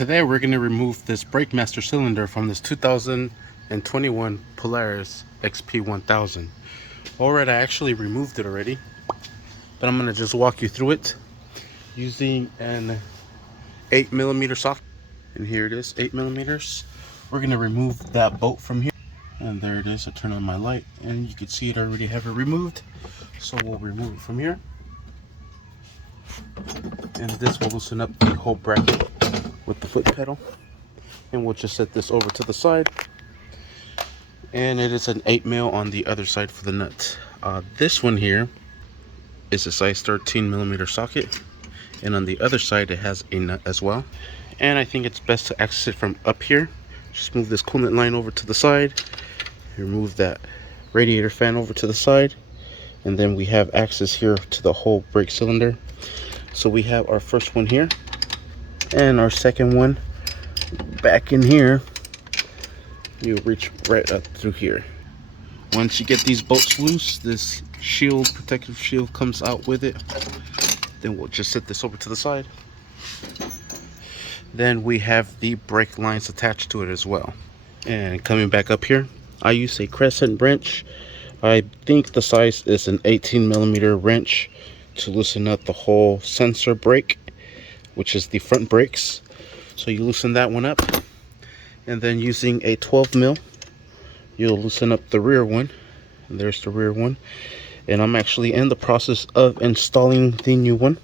today we're going to remove this brake master cylinder from this 2021 Polaris XP1000. Alright, I actually removed it already, but I'm going to just walk you through it using an 8mm socket. And here it is, 8mm. We're going to remove that bolt from here. And there it is. I turn on my light and you can see it already have it removed. So we'll remove it from here. And this will loosen up the whole bracket with the foot pedal. And we'll just set this over to the side. And it is an 8mm on the other side for the nut. This one here is a size 13mm socket. And on the other side it has a nut as well. And I think it's best to access it from up here. Just move this coolant line over to the side. Remove that radiator fan over to the side. And then we have access here to the whole brake cylinder. So we have our first one here. And our second one back in here. You reach right up through here. Once you get these bolts loose, this shield, protective shield, comes out with it. Then we'll just set this over to the side. Then we have the brake lines attached to it as well. And coming back up here, I use a crescent wrench. I think the size is an 18mm wrench to loosen up the whole sensor brake, which is the front brakes. So you loosen that one up, and then using a 12mm, you'll loosen up the rear one. And there's the rear one. And I'm actually in the process of installing the new one.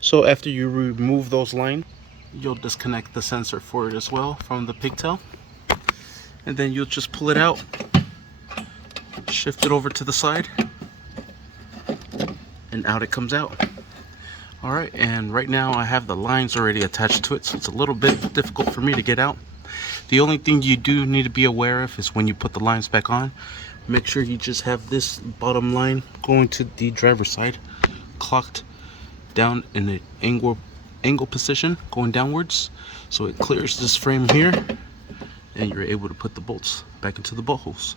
So after you remove those lines, you'll disconnect the sensor for it as well from the pigtail. And then you'll just pull it out, shift it over to the side, and out it comes out. Alright, and right now I have the lines already attached to it, so it's a little bit difficult for me to get out. The only thing you do need to be aware of is when you put the lines back on, make sure you just have this bottom line going to the driver's side, clocked down in an angle position, going downwards, so it clears this frame here, and you're able to put the bolts back into the bolt holes.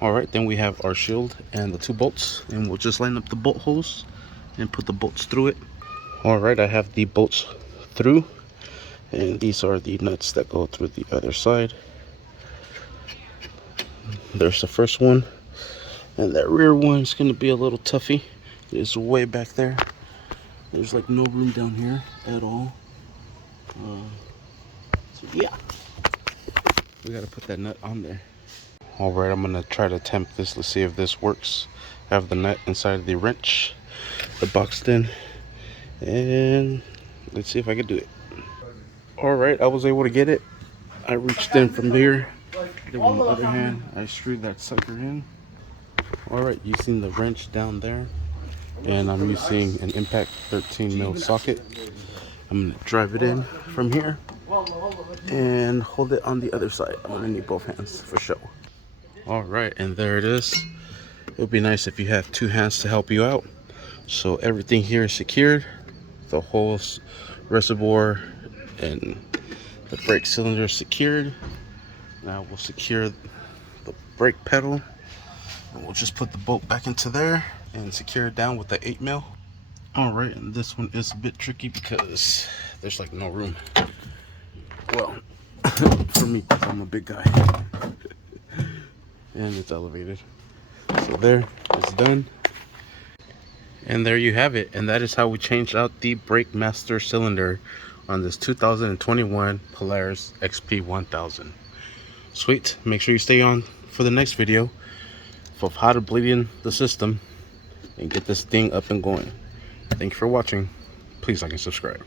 Alright, then we have our shield and the two bolts, and we'll just line up the bolt holes and put the bolts through it. Alright, I have the bolts through, and these are the nuts that go through the other side. There's the first one, and that rear one is going to be a little toughy. It's way back there. There's like no room down here at all. So yeah, we got to put that nut on there. Alright, I'm going to try to attempt this. Let's see if this works. I have the nut inside the wrench, the boxed in, and let's see if I can do it. Alright, I was able to get it. I reached in from there. Then on the other hand, I screwed that sucker in. Alright, using the wrench down there, and I'm using an impact 13mm socket. I'm going to drive it in from here and hold it on the other side. I'm going to need both hands for show. Alright, and there it is. It would be nice if you have two hands to help you out. So everything here is secured. The whole reservoir and the brake cylinder is secured. Now we'll secure the brake pedal. And we'll just put the bolt back into there and secure it down with the 8mm. Alright, and this one is a bit tricky because there's like no room. Well, for me, because I'm a big guy. And it's elevated. So there, it's done. And there you have it. And that is how we changed out the brake master cylinder on this 2021 Polaris XP1000. Sweet. Make sure you stay on for the next video of how to bleed in the system and get this thing up and going. Thank you for watching. Please like and subscribe.